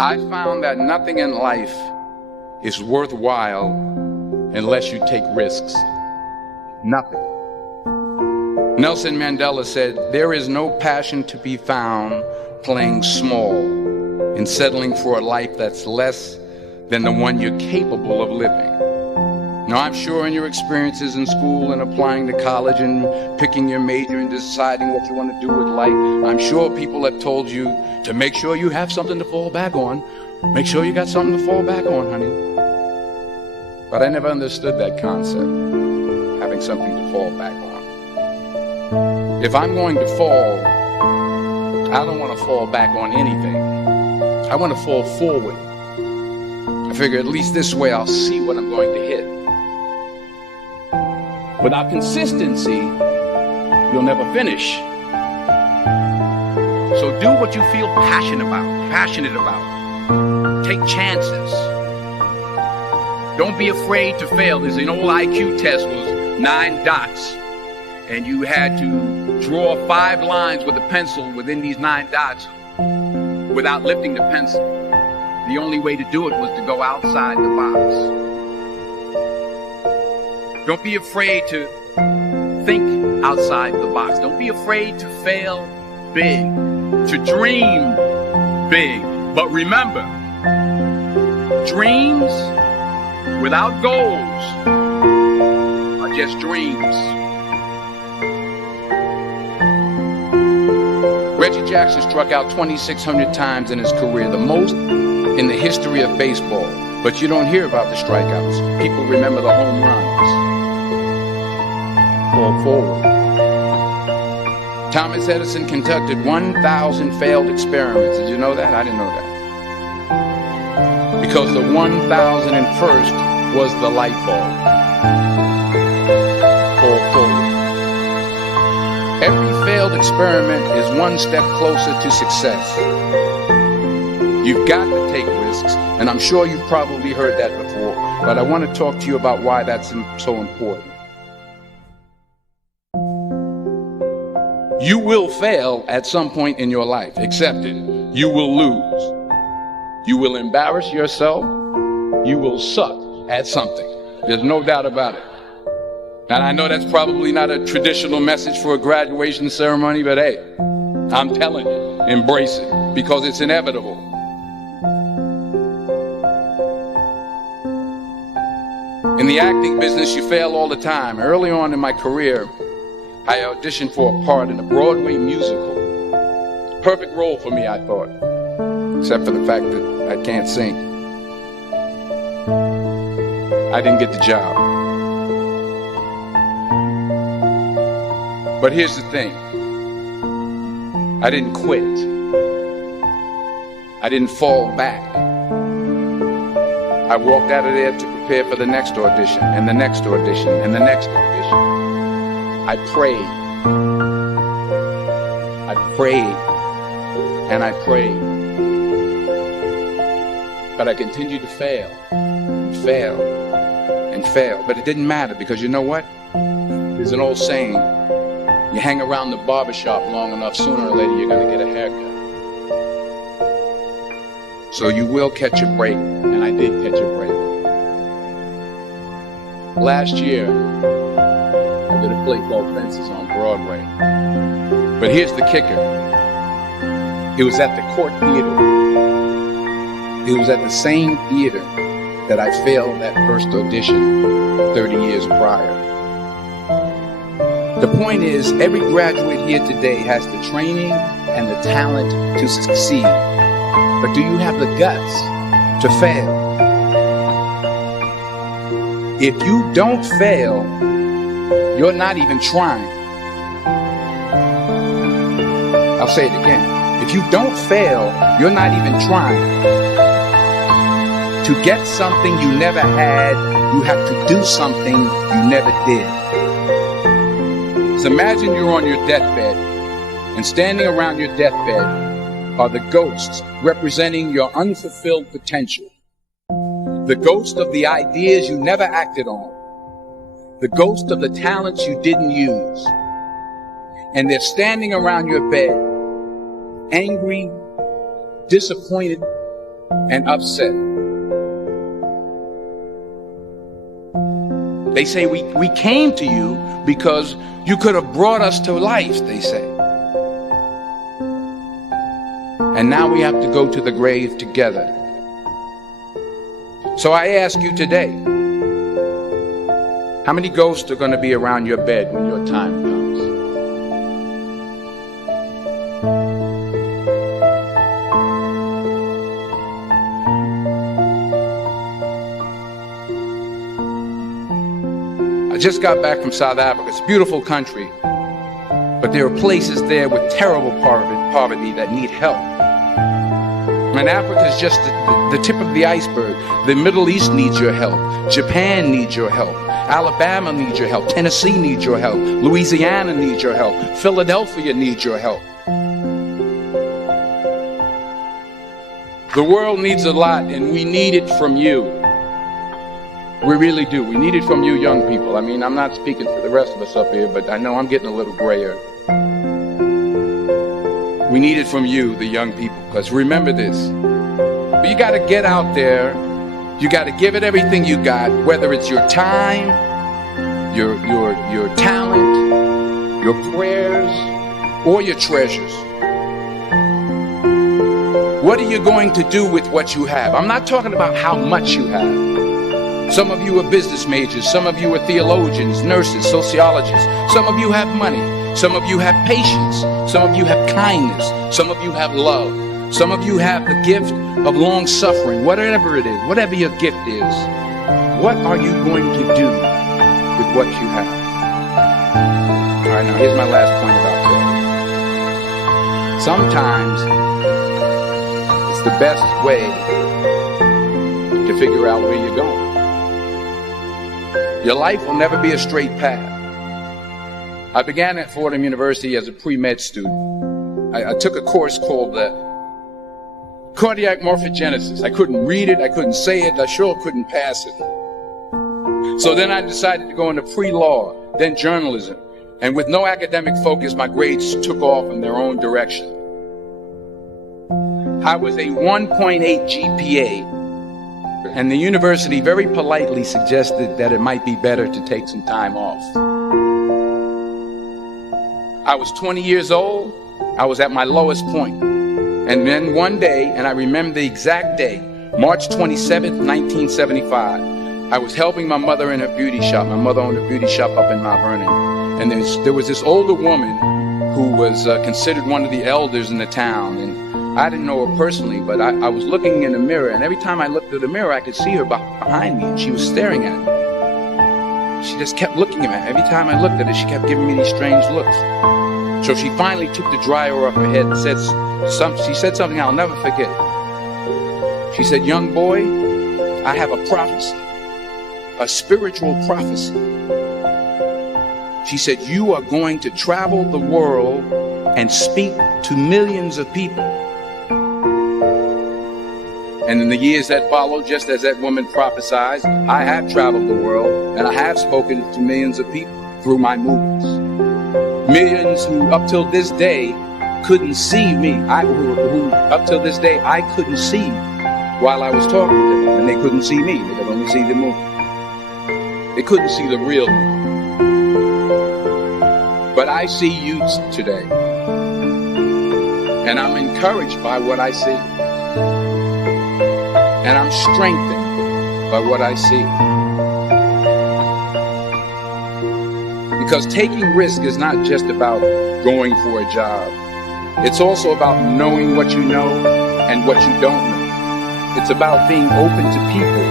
I found that nothing in life is worthwhile unless you take risks. Nothing. Nelson Mandela said, "There is no passion to be found playing small and settling for a life that's less than the one you're capable of living." Now, I'm sure in your experiences in school and applying to college and picking your major and deciding what you want to do with life, I'm sure people have told you to make sure you have something to fall back on. Make sure you got something to fall back on, honey. But I never understood that concept, having something to fall back on. If I'm going to fall, I don't want to fall back on anything. I want to fall forward. I figure at least this way I'll see what I'm going to hit. Without consistency, you'll never finish. So do what you feel passionate about. Take chances. Don't be afraid to fail. There's an old IQ test was 9 dots. And you had to draw 5 lines with a pencil within these 9 dots without lifting the pencil. The only way to do it was to go outside the box. Don't be afraid to think outside the box. Don't be afraid to fail big, to dream big. But remember, dreams without goals are just dreams. Reggie Jackson struck out 2,600 times in his career, the most in the history of baseball. But you don't hear about the strikeouts. People remember the home runs. Fall forward. Thomas Edison conducted 1,000 failed experiments. Did you know that? I didn't know that. Because the 1,001st was the light bulb. Fall forward. Every failed experiment is one step closer to success. You've got to take risks, and I'm sure you've probably heard that before, but I want to talk to you about why that's so important. You will fail at some point in your life. Accept it. You will lose. You will embarrass yourself. You will suck at something. There's no doubt about it. And I know that's probably not a traditional message for a graduation ceremony, but hey, I'm telling you, embrace it, because it's inevitable. In the acting business, you fail all the time. Early on in my career, I auditioned for a part in a Broadway musical. Perfect role for me, I thought, except for the fact that I can't sing. I didn't get the job. But here's the thing. I didn't quit. I didn't fall back. I walked out of there to prepare for the next audition, and the next audition, and the next audition. I prayed. I prayed. And I prayed. But I continued to fail, and fail, and fail. But it didn't matter, because you know what? There's an old saying, you hang around the barbershop long enough, sooner or later you're going to get a haircut. So you will catch a break, and I did catch a break. Last year, I did a play called Fences on Broadway. But here's the kicker. It was at the Court Theater. It was at the same theater that I failed that first audition 30 years prior. The point is, every graduate here today has the training and the talent to succeed. But do you have the guts to fail? If you don't fail, you're not even trying. I'll say it again. If you don't fail, you're not even trying. To get something you never had, you have to do something you never did. So imagine you're on your deathbed, and standing around your deathbed are the ghosts representing your unfulfilled potential. The ghost of the ideas you never acted on. The ghost of the talents you didn't use. And they're standing around your bed, angry, disappointed, and upset. They say we came to you because you could have brought us to life, they say. And now we have to go to the grave together. So I ask you today, how many ghosts are going to be around your bed when your time comes? I just got back from South Africa. It's a beautiful country, but there are places there with terrible poverty that need help. And Africa is just the tip of the iceberg. The Middle East needs your help. Japan needs your help. Alabama needs your help. Tennessee needs your help. Louisiana needs your help. Philadelphia needs your help. The world needs a lot, and we need it from you. We really do. We need it from you young people. I mean, I'm not speaking for the rest of us up here, but I know I'm getting a little grayer. We need it from you, the young people, because remember this. You got to get out there. You got to give it everything you got, whether it's your time, your talent, your prayers, or your treasures. What are you going to do with what you have? I'm not talking about how much you have. Some of you are business majors. Some of you are theologians, nurses, sociologists. Some of you have money. Some of you have patience. Some of you have kindness. Some of you have love. Some of you have the gift of long suffering. Whatever it is, whatever your gift is, what are you going to do with what you have? All right, now here's my last point about failure. Sometimes it's the best way to figure out where you're going. Your life will never be a straight path. I began at Fordham University as a pre-med student. I took a course called cardiac morphogenesis. I couldn't read it, I couldn't say it, I sure couldn't pass it. So then I decided to go into pre-law, then journalism. And with no academic focus, my grades took off in their own direction. I was a 1.8 GPA, and the university very politely suggested that it might be better to take some time off. I was 20 years old. I was at my lowest point. And then one day, and I remember the exact day, March 27th, 1975, I was helping my mother in her beauty shop. My mother owned a beauty shop up in Mount Vernon. And there was this older woman who was considered one of the elders in the town. And I didn't know her personally, but I was looking in the mirror, and every time I looked at the mirror, I could see her behind me, and she was staring at me. She just kept looking at me. Every time I looked at her, she kept giving me these strange looks. So she finally took the dryer off her head and she said something I'll never forget. She said, "Young boy, I have a prophecy, a spiritual prophecy." She said, "You are going to travel the world and speak to millions of people." And in the years that followed, just as that woman prophesied, I have traveled the world and I have spoken to millions of people through my movies. Millions who up till this day couldn't see me. Who up till this day I couldn't see while I was talking to them, and they couldn't see me. They could only see the movie. They couldn't see the real me. But I see you today, and I'm encouraged by what I see. And I'm strengthened by what I see. Because taking risk is not just about going for a job. It's also about knowing what you know and what you don't know. It's about being open to people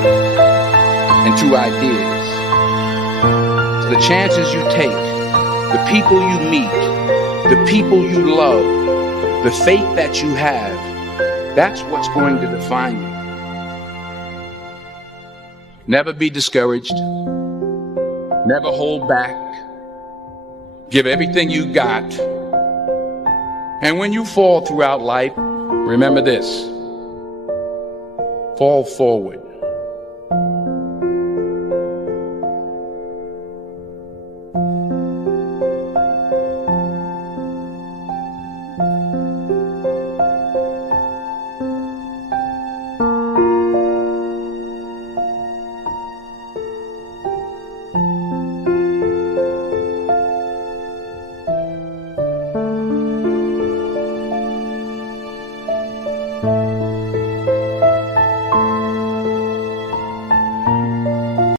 and to ideas. So the chances you take, the people you meet, the people you love, the faith that you have, that's what's going to define you. Never be discouraged. Never hold back. Give everything you got. And when you fall throughout life, remember this: fall forward.